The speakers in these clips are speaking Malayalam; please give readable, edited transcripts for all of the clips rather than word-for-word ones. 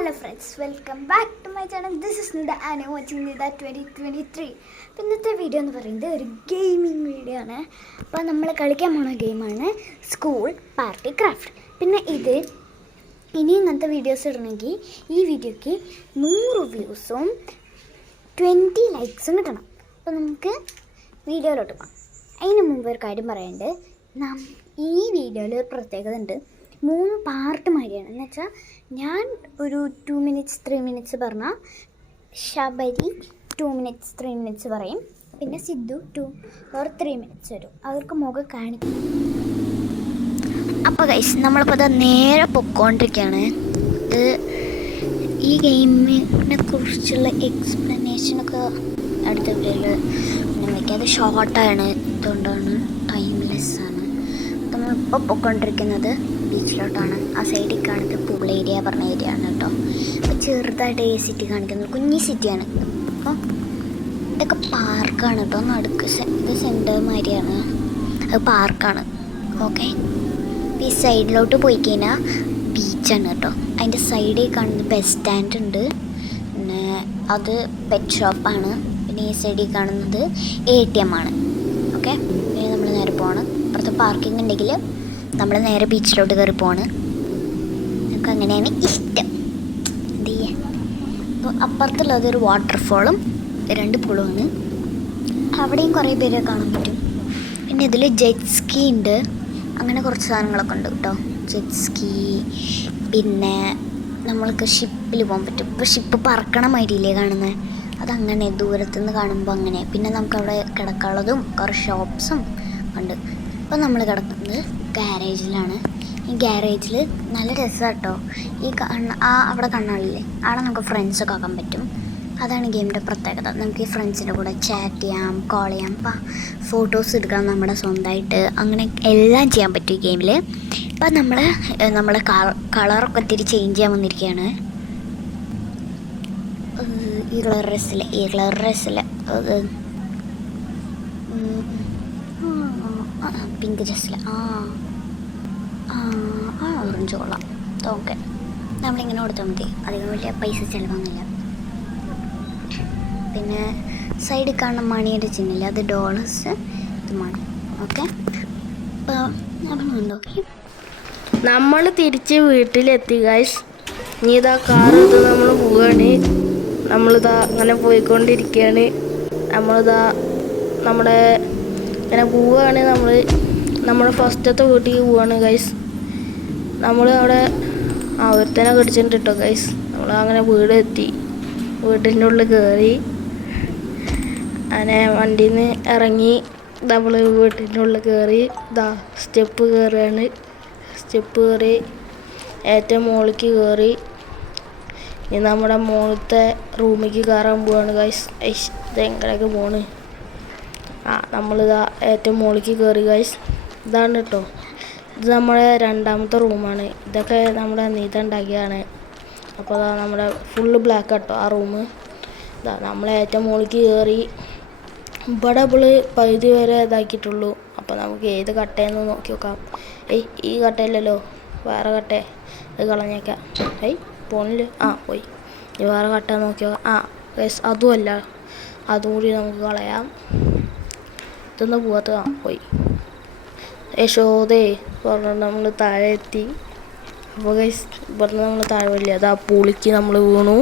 Hello friends, welcome back to my channel. This is Nida and I'm watching Nida 2023. ഇന്നത്തെ വീഡിയോ എന്ന് പറയുന്നത് ഒരു ഗെയിമിംഗ് വീഡിയോ ആണ്. അപ്പോൾ നമ്മൾ കളിക്കാൻ പോകുന്ന ഗെയിമാണ് സ്കൂൾ പാർട്ടി ക്രാഫ്റ്റ്. പിന്നെ ഇനി ഇങ്ങനത്തെ വീഡിയോസ് ഇടണമെങ്കിൽ ഈ വീഡിയോയ്ക്ക് 100 വ്യൂസും 20 ലൈക്സും കിട്ടണം. അപ്പോൾ നമുക്ക് വീഡിയോയിലോട്ട് പോകാം. അതിന് മുമ്പ് ഒരു കാര്യം പറയാനുണ്ട്. ഈ വീഡിയോയിൽ ഒരു പ്രത്യേകത ഉണ്ട്. 3 പാർട്ട് മാതിരിയാണ്. എന്ന് വെച്ചാൽ ഞാൻ ഒരു 2 minutes 3 minutes പറഞ്ഞാൽ ശബരി 2 minutes 3 minutes പറയും. പിന്നെ സിദ്ധു 2 or 3 minutes വരും. അവർക്ക് മുഖം കാണിക്കും. അപ്പോൾ ഗൈസ് നമ്മളിപ്പോൾ അത് നേരെ പൊയ്ക്കൊണ്ടിരിക്കുകയാണ്. ഈ ഗെയിമിനെ കുറിച്ചുള്ള എക്സ്പ്ലനേഷനൊക്കെ അടുത്ത വീഡിയോയിൽ വയ്ക്കുക. അത് ഷോർട്ടാണ്, അതുകൊണ്ടാണ് ടൈംലെസ്സാണ്. നമ്മളിപ്പോൾ പൊയ്ക്കൊണ്ടിരിക്കുന്നത് ബീച്ചിലോട്ടാണ്. ആ സൈഡിൽ കാണിക്കുന്ന പൂൾ ഏരിയ പറഞ്ഞ ഏരിയ ആണ് കേട്ടോ. അപ്പോൾ ചെറുതായിട്ട് സിറ്റി കാണിക്കുന്നത് കുഞ്ഞി സിറ്റിയാണ്. അപ്പോൾ ഇതൊക്കെ പാർക്കാണ് കേട്ടോ. നടുക്ക് ഇത് സെൻറ്റർ മാതിരിയാണ്, അത് പാർക്കാണ്. ഓക്കെ, ഈ സൈഡിലോട്ട് പോയി കഴിഞ്ഞാൽ ബീച്ചാണ് കേട്ടോ. അതിൻ്റെ സൈഡിൽ കാണുന്നത് ബസ് സ്റ്റാൻഡ് ഉണ്ട്, പിന്നെ അത് പെറ്റ് ഷോപ്പാണ്. പിന്നെ ഈ സൈഡിൽ കാണുന്നത് ATM ആണ്. ഓക്കെ, പിന്നെ നമ്മൾ നേരെ പോകണം. അപ്പുറത്ത് പാർക്കിംഗ് ഉണ്ടെങ്കിൽ നമ്മൾ നേരെ ബീച്ചിലോട്ട് കയറി പോവാണ്. നമുക്ക് അങ്ങനെയാണ് ഇഷ്ടം. എന്ത് ചെയ്യാൻ. അപ്പോൾ അപ്പുറത്തുള്ളത് ഒരു വാട്ടർഫോളും 2 പൂളുമാണ്. അവിടെയും കുറേ പേരെ കാണാൻ പറ്റും. പിന്നെ ഇതിൽ ജെറ്റ് സ്കീ ഉണ്ട്, അങ്ങനെ കുറച്ച് സാധനങ്ങളൊക്കെ ഉണ്ട് കേട്ടോ. ജെറ്റ് സ്കീ, പിന്നെ നമ്മൾക്ക് ഷിപ്പിൽ പോകാൻ പറ്റും. ഇപ്പോൾ ഷിപ്പ് പറക്കണ മാതിരിയില്ലേ കാണുന്നത്, അതങ്ങനെ ദൂരത്തുനിന്ന് കാണുമ്പോൾ അങ്ങനെ. പിന്നെ നമുക്കവിടെ കിടക്കാനുള്ളതും കുറേ ഷോപ്സും ഉണ്ട്. അപ്പോൾ നമ്മൾ കിടക്കുന്നത് ഗാരേജിലാണ്. ഈ ഗാരേജിൽ നല്ല രസമാണ് കേട്ടോ. അവിടെ കണ്ണാളില്ലേ, അവിടെ നമുക്ക് ഫ്രണ്ട്സൊക്കെ ആക്കാൻ പറ്റും. അതാണ് ഗെയിമിൻ്റെ പ്രത്യേകത. നമുക്ക് ഈ ഫ്രണ്ട്സിൻ്റെ കൂടെ ചാറ്റ് ചെയ്യാം, കോൾ ചെയ്യാം, ഫോട്ടോസ് എടുക്കാം നമ്മുടെ സ്വന്തമായിട്ട്, അങ്ങനെ എല്ലാം ചെയ്യാൻ പറ്റും ഈ ഗെയിമിൽ. ഇപ്പം നമ്മുടെ കളറൊക്കെ ഒത്തിരി ചേഞ്ച് ചെയ്യാൻ വന്നിരിക്കുകയാണ്. ഈ കളർ ഡ്രസ്സിൽ അത് പിങ്ക് ഡ്രസ്സിൽ ഓറഞ്ച് കൊള്ളാം. ഓക്കെ, നമ്മളിങ്ങനെ കൊടുത്താൽ മതി, അധികം വലിയ പൈസ ചിലവൊന്നുമില്ല. പിന്നെ സൈഡിൽ കാണുന്ന മണിയുടെ ചിഹ്നമില്ല, അത് ഡോളേഴ്സ്, ഇത് മണി. ഓക്കെ, അപ്പോൾ നോക്കി നമ്മൾ തിരിച്ച് വീട്ടിലെത്തി ഗൈസ്. ഇനി ഇതാ കാർ എടുത്ത് നമ്മൾ പോവുകയാണ്. നമ്മളിതാ അങ്ങനെ പോയിക്കൊണ്ടിരിക്കുകയാണ്. നമ്മുടെ ഇങ്ങനെ പോവുകയാണ്. നമ്മുടെ ഫസ്റ്റത്തെ വീട്ടിലേക്ക് പോവുകയാണ് ഗൈസ്. നമ്മൾ അവിടെ ഒരുത്തനെ കടിച്ചിട്ടുണ്ട് കേട്ടോ ഗൈസ്. നമ്മൾ അങ്ങനെ വീടെത്തി, വീട്ടിൻ്റെ ഉള്ളിൽ കയറി, അങ്ങനെ വണ്ടിയിൽ നിന്ന് ഇറങ്ങി നമ്മൾ വീട്ടിൻ്റെ ഉള്ളിൽ കയറി സ്റ്റെപ്പ് കയറുകയാണ്. സ്റ്റെപ്പ് കയറി ഏറ്റവും മുകളിലേക്ക് കയറി ഇനി നമ്മുടെ മുകളിലത്തെ റൂമിലേക്ക് കയറാൻ പോവാണ് ഗൈസ്. ഇതെങ്ങനെയൊക്കെ പോണ്. നമ്മളിതാ ഏറ്റവും മുകളിലേക്ക് കയറി ഗൈസ്. ഇതാണ് കേട്ടോ, ഇത് നമ്മുടെ 2ാമത്തെ റൂമാണ്. ഇതൊക്കെ നമ്മുടെ നീത ഉണ്ടാക്കിയതാണ്. അപ്പോൾ നമ്മുടെ ഫുള്ള് ബ്ലാക്ക് കേട്ടോ ആ റൂം. നമ്മൾ ഏറ്റവും മുകളിലേക്ക് കയറി. ഇവിടെ പകുതി വരെ ഇതാക്കിയിട്ടുള്ളൂ. അപ്പോൾ നമുക്ക് ഏത് കട്ടയെന്ന് നോക്കി നോക്കാം. ഈ കട്ടയില്ലല്ലോ, വേറെ കട്ട, ഇത് കളഞ്ഞേക്കാം. പോണില്ല, പോയി. ഈ വേറെ കട്ട നോക്കിയോ. ഗൈസ് അതുമല്ല, അതും കൂടി നമുക്ക് കളയാം. ഇതൊന്ന് പോവാത്ത പോയി. യശോദേ പറഞ്ഞ നമ്മൾ താഴെ എത്തി. അപ്പോൾ ഗൈസ് ഇവിടുന്ന് നമ്മൾ താഴെ വരില്ല, അതാ പുളിക്ക് നമ്മൾ വീണു.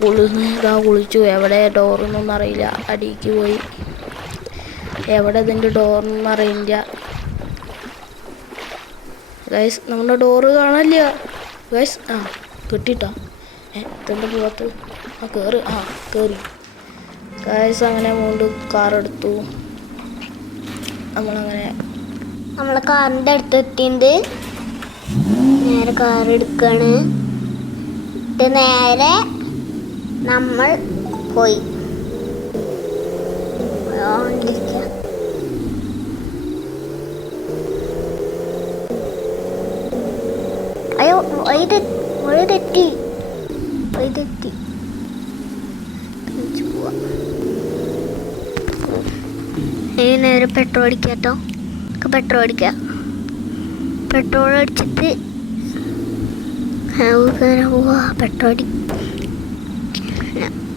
പുളിന്ന് കുളിച്ചു. എവിടെ ഡോറൊന്നും അറിയില്ല, അടിക്ക് പോയി. എവിടെ ഇതിൻ്റെ ഡോറൊന്നും അറിയില്ല ഗൈസ്. നമ്മുടെ ഡോറ് കാണില്ല ഗൈസ്. കിട്ടിട്ടോ. ഇതെന്താ പോവാത്ത? കയറി ഗൈസ്. അങ്ങനെ മുണ്ട് കാർ എടുത്തു. നമ്മളെ കാറിൻ്റെ അടുത്ത് എത്തിയിട്ടുണ്ട്. നേരെ കാർ എടുക്കാണ്. നേരെ നമ്മൾ പോയി അയ്യോ, വഴി തെറ്റി. നേരെ പെട്രോൾ അടിക്കാട്ടോ. പെട്രോൾ അടിച്ചിട്ട്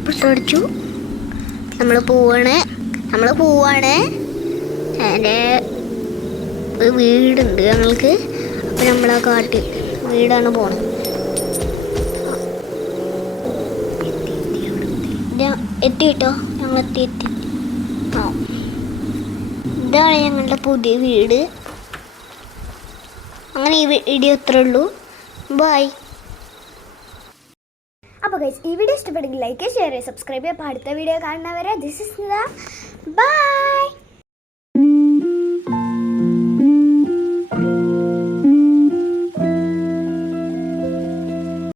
പെട്രോടിച്ചു. നമ്മൾ പോവാണ്. എൻ്റെ ഒരു വീടുണ്ട് ഞങ്ങൾക്ക്. അപ്പം നമ്മളാ കാട്ടിൽ വീടാണ് പോണത്. എത്തി കേട്ടോ, ഞങ്ങൾ എത്തി. ആ, ഇതാണ് ഞങ്ങളുടെ പുതിയ വീട്. അങ്ങനെ ഈ വീഡിയോ ഇത്രേ ഉള്ളൂ. ബൈ. അപ്പോൾ ഗൈസ്, ഈ വീഡിയോ ഇഷ്ടപ്പെട്ടെങ്കിൽ ലൈക്ക്, ഷെയർ, സബ്സ്ക്രൈബ് ചെയ്യുക. അപ്പോൾ അടുത്ത വീഡിയോ കാണുന്നവരെ ദിസ് ഇസ് ബൈ.